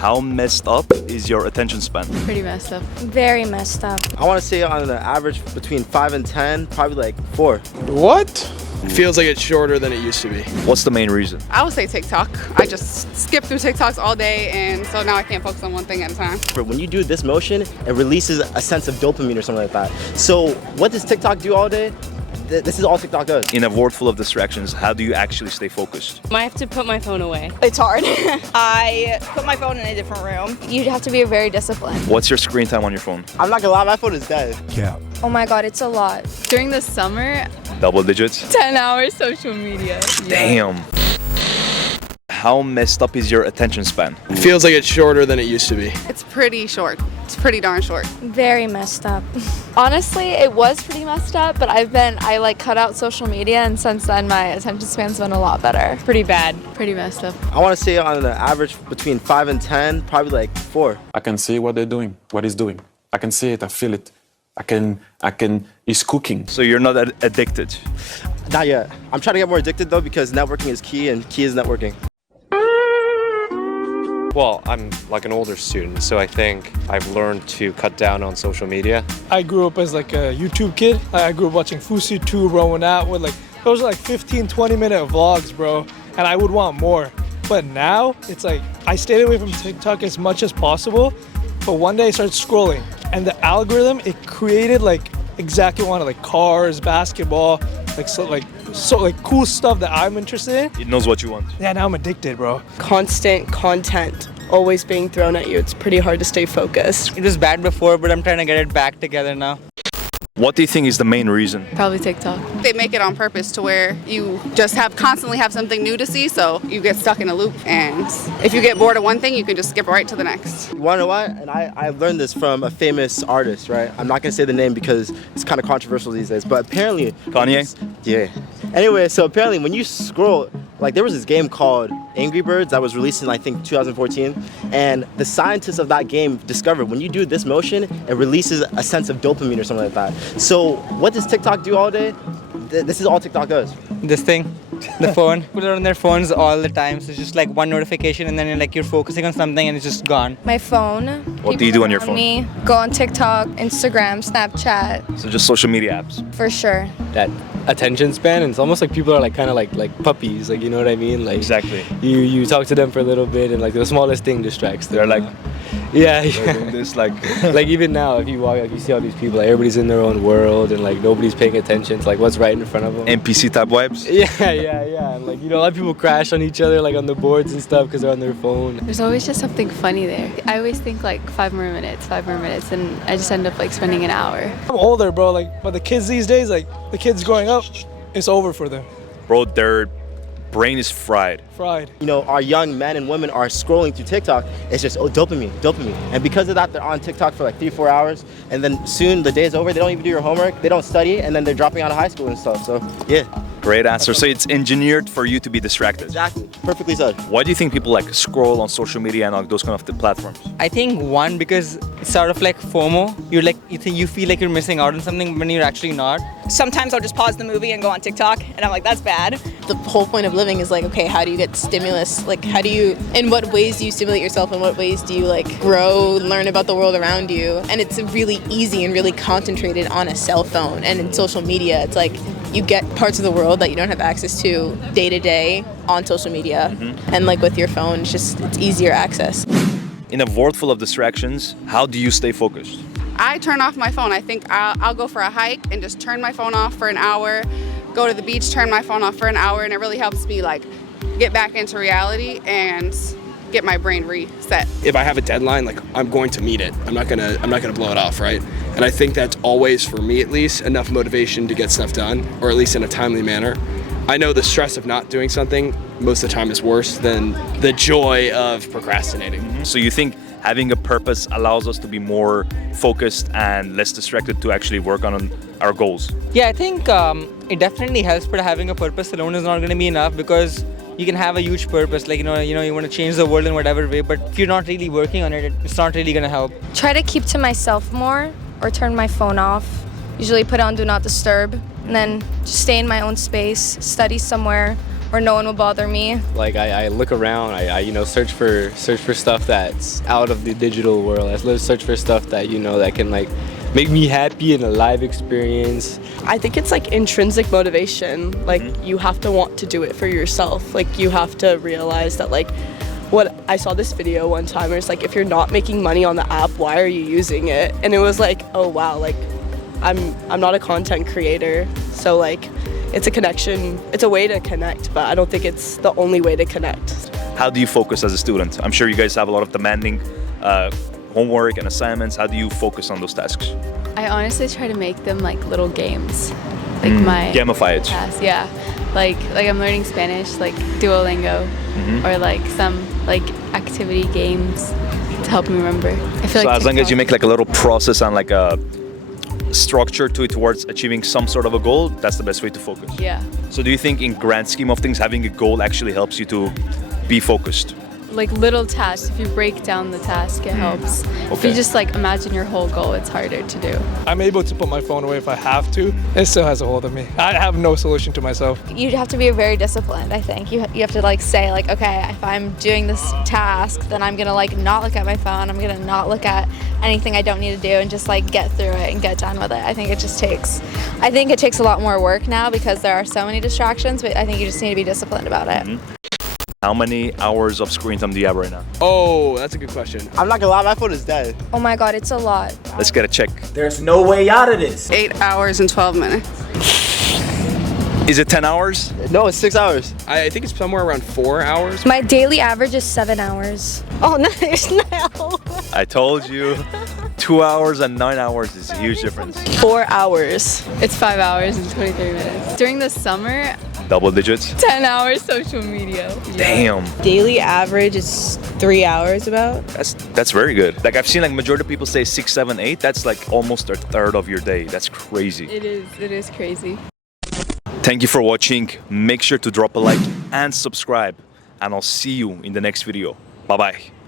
How messed up is your attention span? Pretty messed up. Very messed up. I want to say on an average between 5 and 10, probably like 4. What? Feels like it's shorter than it used to be. What's the main reason? I would say TikTok. I just skip through TikToks all day, and so now I can't focus on one thing at a time. When you do this motion, it releases a sense of dopamine or something like that. So what does TikTok do all day? This is all TikTok does. In a world full of distractions, how do you actually stay focused? I have to put my phone away. It's hard. I put my phone in a different room. You have to be very disciplined. What's your screen time on your phone? I'm not gonna lie, my phone is dead. Oh my god, it's a lot. During the summer, Double digits? 10 hours social media. Damn. How messed up is your attention span? Feels like it's shorter than it used to be. It's pretty short. It's pretty darn short. Very messed up. Honestly, it was pretty messed up, but I cut out social media, and since then my attention span's been a lot better. Pretty bad. Pretty messed up. I want to say on an average between 5 and 10, probably like 4. I can see what they're doing, what he's doing. I can see it, I feel it. He's cooking. So you're not addicted? Not yet. I'm trying to get more addicted though because networking is key and key is networking. Well, I'm like an older student, so I think I've learned to cut down on social media. I grew up as like a YouTube kid. I grew up watching FusiTube, rolling out with those are like 15, 20-minute vlogs, bro. And I would want more. But now it's like I stayed away from TikTok as much as possible. But one day I started scrolling, and the algorithm, it created like exactly what I wanted, like cars, basketball, like cool stuff that I'm interested in. It knows what you want. Yeah, now I'm addicted, bro. Constant content always being thrown at you. It's pretty hard to stay focused. It was bad before, but I'm trying to get it back together now. What do you think is the main reason? Probably TikTok. They make it on purpose to where you just constantly have something new to see, so you get stuck in a loop. And if you get bored of one thing, you can just skip right to the next. You wanna know what? And I learned this from a famous artist, right? I'm not gonna say the name because it's kind of controversial these days, but apparently... Kanye? Yeah. Anyway, so apparently when you scroll, like there was this game called Angry Birds that was released in I think 2014, and the scientists of that game discovered when you do this motion, it releases a sense of dopamine or something like that. So what does TikTok do all day? This is all TikTok does. This thing, the phone. People are on their phones all the time, so it's just like one notification and then you're focusing on something and it's just gone. My phone. What do you do on your phone? Me, go on TikTok, Instagram, Snapchat. So just social media apps? For sure. That attention span, and it's almost like people are like kind of like puppies, like, you know what I mean? Like exactly. You talk to them for a little bit and like the smallest thing distracts them. They're like, yeah. doing this like like even now if you walk, like you see all these people, like everybody's in their own world and like nobody's paying attention to like what's right in front of them. NPC type vibes? Yeah. And like, you know, a lot of people crash on each other like on the boards and stuff because they're on their phone. There's always just something funny there. I always think like 5 more minutes, and I just end up like spending an hour. I'm older, bro, but the kids these days, like the kids growing up, it's over for them. Bro, their brain is fried. You know, our young men and women are scrolling through TikTok. It's just dopamine. And because of that, they're on TikTok for like 3-4 hours, and then soon the day's over. They don't even do your homework. They don't study, and then they're dropping out of high school and stuff. So yeah. Great answer. So it's engineered for you to be distracted. Exactly. Perfectly said. Why do you think people like scroll on social media and like those kind of the platforms? I think one, because it's sort of like FOMO. You feel like you're missing out on something when you're actually not. Sometimes I'll just pause the movie and go on TikTok, and I'm like, that's bad. The whole point of living is like, okay, how do you get stimulus? Like, in what ways do you stimulate yourself? In what ways do you like grow, learn about the world around you? And it's really easy and really concentrated on a cell phone. And in social media, it's like you get parts of the world that you don't have access to day to day on social media. And like with your phone, it's easier access. In a world full of distractions, how do you stay focused? I turn off my phone. I think I'll go for a hike and just turn my phone off for an hour, go to the beach, turn my phone off for an hour, and it really helps me like get back into reality and get my brain reset. If I have a deadline, like I'm going to meet it. I'm not gonna blow it off, right? And I think that's always, for me at least, enough motivation to get stuff done, or at least in a timely manner. I know the stress of not doing something most of the time is worse than the joy of procrastinating. So you think having a purpose allows us to be more focused and less distracted to actually work on our goals? Yeah, I think it definitely helps, but having a purpose alone is not going to be enough, because you can have a huge purpose, like you want to change the world in whatever way, but if you're not really working on it, it's not really going to help. Try to keep to myself more, or turn my phone off. Usually put on Do Not Disturb, and then just stay in my own space, study somewhere, where no one will bother me. Like I look around, I search for stuff that's out of the digital world. I search for stuff that that can like make me happy in a live experience. I think it's like intrinsic motivation. Like you have to want to do it for yourself. Like you have to realize that like what I saw this video one time where it's like, if you're not making money on the app, why are you using it? And it was like, oh wow, like I'm not a content creator, so like it's a connection, it's a way to connect, but I don't think it's the only way to connect. How do you focus as a student? I'm sure you guys have a lot of demanding homework and assignments. How do you focus on those tasks? I honestly try to make them like little games, like my gamify it. tasks. Yeah, like I'm learning Spanish, like Duolingo, or like some like activity games to help me remember. I feel So like as long as you make like a little process and like a structure to it towards achieving some sort of a goal, that's the best way to focus. Yeah. So do you think in grand scheme of things, having a goal actually helps you to be focused? Like little tasks, if you break down the task, it helps. If you just like imagine your whole goal, it's harder to do. I'm able to put my phone away if I have to. It still has a hold of me. I have no solution to myself. You have to be very disciplined, I think. You have to like say like, okay, if I'm doing this task, then I'm gonna like not look at my phone. I'm gonna not look at anything I don't need to do and just like get through it and get done with it. I think it takes a lot more work now because there are so many distractions, but I think you just need to be disciplined about it. How many hours of screen time do you have right now? Oh, that's a good question. I'm not gonna lie, my phone is dead. Oh my god, it's a lot. Let's get a check. There's no way out of this. 8 hours and 12 minutes. Is it 10 hours? No, it's 6 hours. I think it's somewhere around 4 hours. My daily average is 7 hours. Oh, nice. No. I told you. 2 hours and 9 hours is a huge difference. 4 hours. It's 5 hours and 23 minutes. During the summer, Double digits? 10 hours social media. Damn. Daily average is 3 hours about. That's very good. Like I've seen like majority of people say 6, 7, 8. That's like almost a third of your day. That's crazy. It is crazy. Thank you for watching. Make sure to drop a like and subscribe. And I'll see you in the next video. Bye-bye.